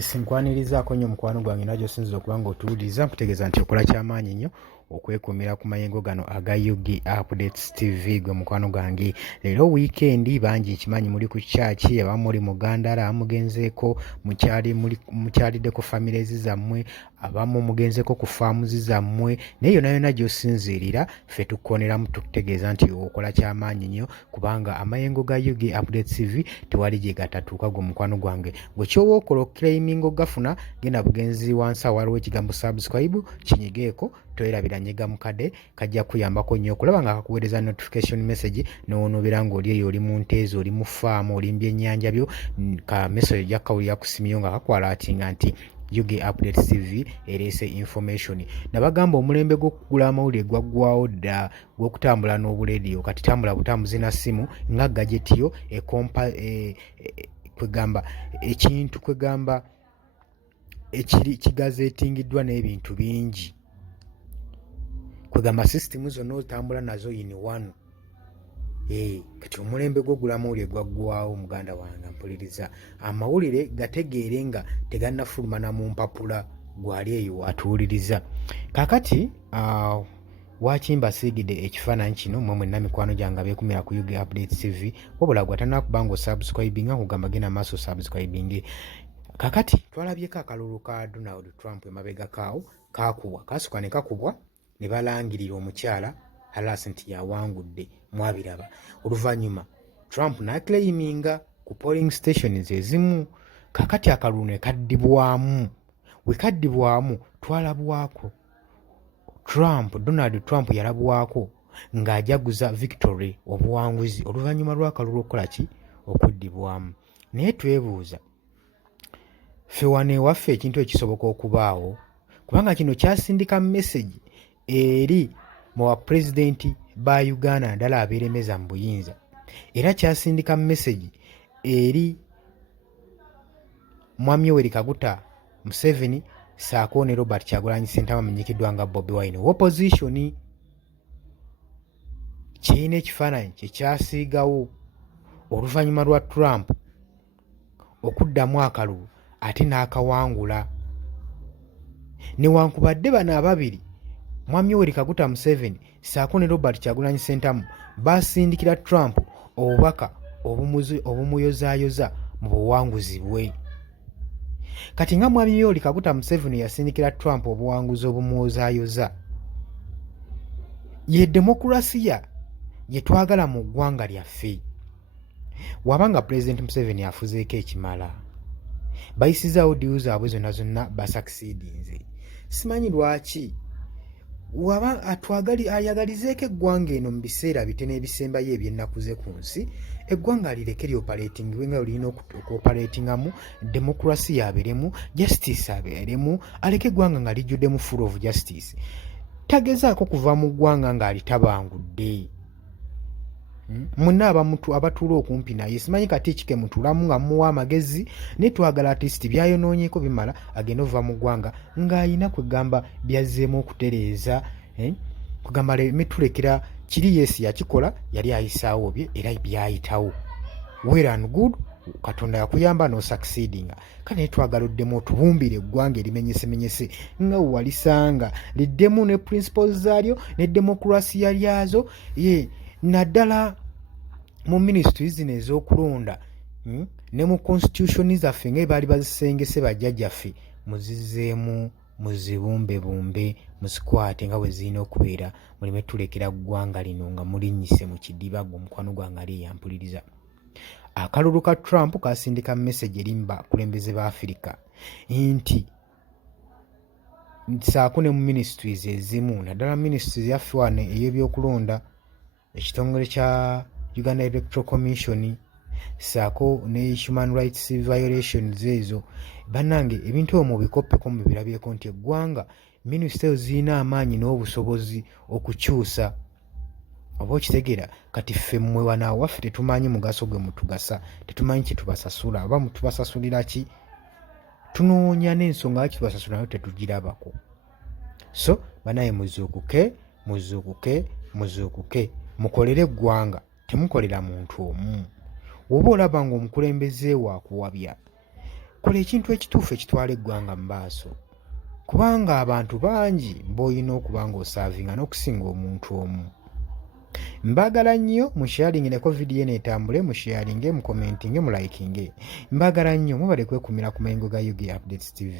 Sinkwanirizaako nnyo mukwano gwange najo sinzira okuba ng'otuwuliriza nkutegeeza nti okola kyamaanyi nnyo okwekuumira ku mayengo gano aga Yugi Updates TV gwe mukwano gwange. Leero wiikendi bangi nkimanyi muli ku kyaki, abamu muli mu Gandala, mugenzeeko mukyaliddeko famires zammwe, abamu mugenzeeko ku faamuzi zammwe, naye yonna yonna gy'osinziirira ffe tukkoneramu tukutegeeza nti okola kyamaanyi nnyo kubanga amayengo ga Yugi Updates TV tewali gye gatatuuka gwe mukwano gwange. Gwe ky'oba okola okukleiminga ogafuna genda bugenzi wansi awo waliwo ekigambo subscribe kinyigeeko toyerabira nyiga mukadde kajja kuyambako nnyo okulaba nga kakuweereza notification message n'onoobera ng'oli eyo oli mu nteezo oli mu faamu oli mu byennyanja byo ka message ojja kukawulira ku ssimu yo nga kakwalatinga nti Yugi Updates TV ereese information. Nabagamba omulembe gw'okugula amawulire gwaggwawo dda gw'okutambula n'obuleediyo kati tambula butambuzi na ssimu nga gadgetiyo kwegamba ekintu kwegamba ekiri kigazeetingiddwa n'ebintu bingi kwegamba sisitemu zonna otambula nazo in one. Kati omulembe gw'ogula amawulire gwaggwawo muganda wange mpuliriza amawulire gategeere nga tegannafuluma na mu mpapula gwali eyo atuwuliriza kakati waaki mbasiigidde ekifaananyi kino mmwe mwenna mikwano gyange abeekumira ku Yugi Updates TV wabula gwe atannakuba ng'osubscribinga kugamba genda maaso subscribing. Kakati twalabyeko akalulu ka Donald Trump emabega kaawo kaakubwa kaasuka ne kakubwa ne balangirira omukyala Harris nti yawangudde mwabiraba. Oluvannyuma Trump n'aclaiminga ku polling stations ezimu. Kakati akalulu ne kaddibwamu. Bwe kaddibwamu twalabwako Donald Trump yalabwako ng'ajaguza victory obuwanguzi oluvannyuma lw'akalulu okukola ki okuddibwamu. Naye twebuuza ffe wano ewaffe ekintu ekisoboka okubaawo kubanga kino kyasindika message eri mu bapulezidenti ba Uganda naddala abeeremeza mu buyinza era kyasindika message eri Mwami Yoweri Kaguta Museveni saako ne Robert Kyagulanyi Ssentamu amenyikiddwa nga Bobi Wine opposition. Kirina ekifaananyi kyekyasiigawo oluvannyuma lwa Trump okuddamu akalulu ate n'akawangula. Newankubadde bano ababiri Mwami Yoweri Kaguta Museveni saako ne Robert Kyagulanyi Ssentamu basindikira Trump obubaka obumuyozaayoza mu buwanguzi bwe. Kati nga Mwami Yoweri Kaguta Museveni yasindikira Trump obuwanguzi obumwozaayoza, ye demokulasiya gye twagala mu ggwanga lyaffe. Wabanga Pulezidenti Museveni afuzeeko ekimala bayisizaawo diiwu zaabwe zonna zonna basakisiidinze. Simanyi lwaki waba ayagalizeeko eggwanga eno mu biseera bitene ebisembayo ebyennaku ze ku nsi eggwanga lireke lyopaleetingibwe nga lirina okuopaleetingamu demokulasiya abeeremu justice abeeremu aleke eggwanga nga lijjuddemu full of justice. Tagezaako kuva mu ggwanga ng'alitabangudde. Mwenna abatuula okumpi naye simanyi kati kike mutuulamu nga muwa amagezi naye twagala artist byayonoonyeeko bimala agenda ova mu ggwanga ng'ayina kwegamba byazzeemu okutereeza kugamba metulekera kiri yesi yakikola yali ayisaawo bye era byayitawo well and good Katonda yakuyamba no succeedinga kale naye twagala oddemu otubumbire eggwanga erimenyesemenyese nga walisanga liddemu ne principles zaalyo ne demokulasiya lyazo naddala mu ministries zino ez'okulonda ne mu constitution zaffe nga baali bazisengese bajjajjaffe muzizzeemu muzibumbebumbe muzikwate nga bwe zirina okubeera muleme tulekera ggwanga lino nga mulinnyise mu kidiba gwe omukwano gwange ali yampuliriza. Akalulu ka Trump kasindika message eri mu bakulembeze ba Afirika nti saako ne mu ministries ezimu naddala ministries yaffe wano ey'ebyokulonda ekitongole kya Uganda Electoral Commission saako ne human rights violations ezo bannange ebintu ebyo mubikoppeko mubirabyeko nti eggwanga minisitule zirina amaanyi n'obusobozi okukyusa oba okitegeera. Kati ffe mmwe wano waffe tetumanyi mugaso gwe mutugasa tetumanyi kye tubasasula oba mutubasasulira ki tunoonya n'ensonga lwaki tubasasula nayo tetugirabako. So banaye muzuukuke mukolere eggwanga temukolera muntu omu. Woba olaba ng'omukulembeze waakuwabya kola ekintu ekituufu ekitwala eggwanga mu maaso, kubanga abantu bangi b'olina okuba ng'osaavinga n'okusinga omuntu omu. Mbagala nnyo musharingineko vidiyo eno etambule, musharinge, mukomentinge, mulayikinge. Mbagala nnyo, mubale kwekumira ku mayengo ga UG Updates TV.